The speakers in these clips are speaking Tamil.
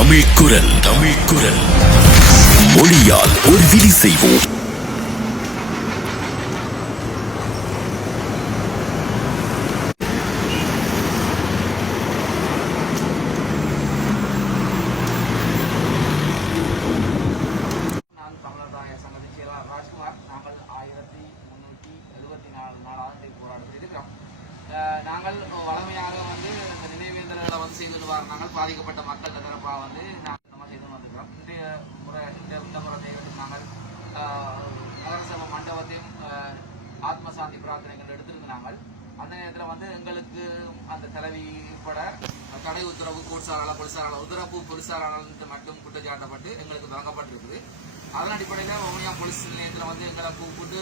தமிழ் குரல் தமிழ் குரல். மொழியால் ஒரு விழி செய்வோம். ஆயிரத்தி நாங்கள் வளமையாக வந்து இந்த வந்து செய்துட்டு வர நாங்கள் பாதிக்கப்பட்ட மக்கள் தரப்பாக வந்து நாங்கள் செய்து வந்திருக்கிறோம் இன்றைய முறை இந்த இந்த முறை நேரத்தில் நாங்கள் நகரசபை மண்டபத்தையும் அஹ், ஆத்ம சாந்தி பிரார்த்தனைகள் எடுத்திருந்தாங்க அந்த நேரத்தில் வந்து எங்களுக்கு அந்த தலைவி உட்பட தடை உத்தரவு போலீசாரால் போலீசாரால் உத்தரவு போலீசாரால் மட்டும் குற்றச்சாட்டப்பட்டு எங்களுக்கு வழங்கப்பட்டிருக்குது. அதன் அடிப்படையில் வவுனியா போலீஸ் நிலையத்தில் வந்து எங்களை கூப்பிட்டு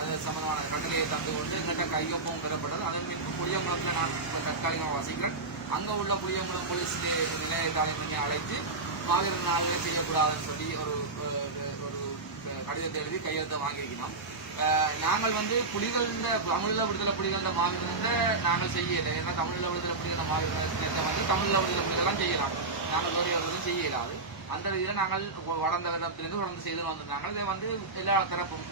அது சம்பந்தமான கட்டளையை தந்து கொண்டு எங்கள்கிட்ட கையொப்பம் பெறப்பட்டது. அதன் பின்பு புளியங்குளத்தில் நான் தற்காலிகமாக வசிக்கிறேன். அங்கே உள்ள புளியங்குளம் போலீஸ் நிலைய- நிலையத்தாலை நீங்கள் அழைத்து பாலியல் நாளே செய்யக்கூடாதுன்னு சொல்லி ஒரு ஒரு- கடிதத்தை எழுதி கையெழுத்தை வாங்கியிருக்கிறோம். நாங்கள் வந்து புலிகள் தமிழில் விடுதலை புலிகள மாவீரத்தை நாங்கள் செய்யலை. ஏன்னா தமிழில் விடுதலை புலிகள மாவீரத்தை வந்து தமிழில் விடுதலை புலிகள்லாம் செய்யலாம். நாங்கள் வேறு எதுவும் செய்ய இயலாது அந்த விதியில் நாங்கள் வளர்ந்த வருடத்திலிருந்து தொடர்ந்து செய்து வந்திருந்தாங்க இதை வந்து எல்லா தரப்பும்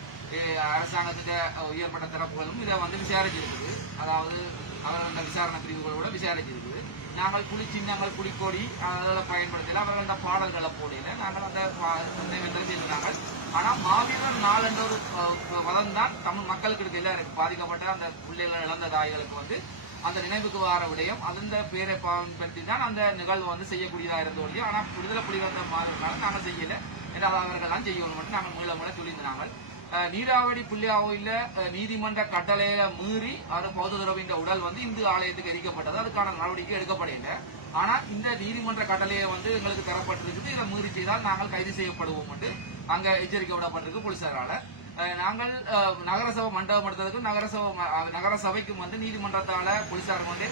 அரசாங்கத்தின் உயர்பட்ட தரப்புகளும் இதை வந்து விசாரிச்சிருக்குது. அதாவது அவர் அந்த விசாரணை பிரிவுகளோட விசாரிச்சிருக்குது. நாங்கள் புலி சின்னங்கள் புலிக்கொடி அதில் பயன்படுத்தல. அவர்கள் அந்த பாடல்களை போடையில நாங்கள் அந்த நினைவேந்தல் செய்திருந்தாங்க ஆனால் மாவீரர் நாள் என்ற ஒரு வளம் தான் தமிழ் மக்களுக்கு இடையில எனக்கு பாதிக்கப்பட்ட அந்த பிள்ளைகள் இழந்த தாய்களுக்கு வந்து அந்த நினைவுக்கு வார விடயம் அந்த பேரை பயன்படுத்தி தான் அந்த நிகழ்வு வந்து செய்யக்கூடியதாக இருந்த ஒழிய ஆனால் விடுதலை புலிகள் மாறினாலும் நாங்கள் செய்யலை. ஏன்னா அவர்கள்லாம் செய்யணும் மட்டும் நாங்கள் மீள மீள சொல்லியிருந்தாங்க அஹ் நீராவடி புள்ளியாவில நீதிமன்ற கட்டளையை மீறி அது பௌத்த துறவின் உடல் வந்து இந்து ஆலயத்துக்கு எரிக்கப்பட்டது. அதுக்கான நடவடிக்கை எடுக்கப்படவில்லை. ஆனால் இந்த நீதிமன்ற கட்டளையை வந்து எங்களுக்கு தரப்பட்டிருக்குது. இதை மீறி செய்தால் நாங்கள் கைது செய்யப்படுவோம் என்று அங்கே எச்சரிக்கை விடப்பட்டிருக்கு போலீசாரால். நாங்கள் நகரசபை மண்டபம் எடுத்ததுக்கும் நகரசபை நகரசபைக்கும் வந்து நீதிமன்றத்தால போலீசார் வந்து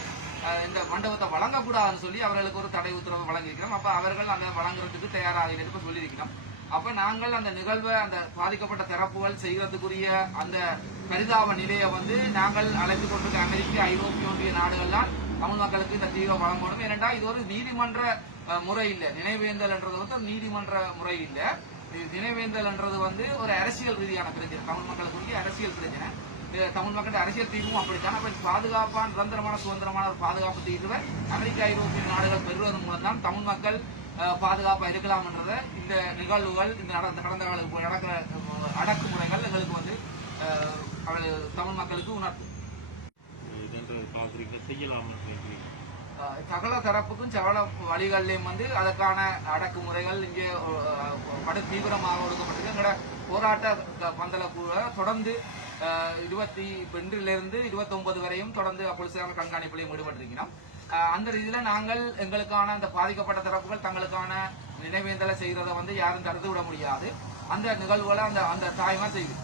இந்த மண்டபத்தை வழங்கக்கூடாதுன்னு சொல்லி அவர்களுக்கு ஒரு தடை உத்தரவு வழங்கியிருக்கிறோம். அப்ப அவர்கள் அந்த வழங்குறதுக்கு தயாராக இப்ப சொல்லியிருக்கிறோம். அப்ப நாங்கள் அந்த நிகழ்வை அந்த பாதிக்கப்பட்ட தரப்புகள் செய்கிறதுக்குரிய அந்த பரிதாப நிலையை வந்து நாங்கள் அழைத்து கொண்டிருக்க அமெரிக்க ஐரோப்பிய ஒன்றிய நாடுகள்லாம் தமிழ் மக்களுக்கு இந்த தீவை வழங்கணும். ஏனென்றால் இது ஒரு நீதிமன்ற முறை இல்லை. நினைவேந்தல் என்றது வந்து நீதிமன்ற முறை இல்லை. இது நினைவேந்தல்ன்றது வந்து ஒரு அரசியல் ரீதியான பிரச்சனை. தமிழ் மக்களுக்குரிய அரசியல் பிரச்சனை. இது தமிழ் மக்கள் அரசியல் தீர்வும் அப்படித்தான். அப்ப பாதுகாப்பான நிரந்தரமான சுதந்திரமான ஒரு பாதுகாப்பு தீர்வை அமெரிக்க ஐரோப்பிய நாடுகள் பெறுவதன் மூலம் தான் தமிழ் மக்கள் பாதுகாப்பாக பாதுகாப்பா இருக்கலாம்ன்றத இந்த நிகழ்வுகள் இந்த நடந்த கடந்த கால நடக்கிற அடக்குமுறைகள் எங்களுக்கு வந்து தமிழ் மக்களுக்கு உணர்த்தும். இதென்று பார்க்குறீங்க செய்யலாம் நினைக்கிறீங்க சகல தரப்புக்கும் சகல வழிகளிலையும் வந்து அதற்கான அடக்குமுறைகள் இங்கே படு தீவிரமாக ஒடுக்கப்பட்டிருக்கு. எங்களோட போராட்ட பந்தல கூட தொடர்ந்து இருபத்தி ஒன்றிலிருந்து இருபத்தொன்பது வரையும் தொடர்ந்து போலீசார் கண்காணிப்பிலையும் ஈடுபட்டிருக்கிறோம். அந்த ரீதியில் நாங்கள் எங்களுக்கான அந்த பாதிக்கப்பட்ட தரப்புகள் தங்களுக்கான நினைவேந்தலை செய்கிறத வந்து யாரும் தடுத்து விட முடியாது. அந்த நிகழ்வுகளை அந்த அந்த தாய்மா செய்யும்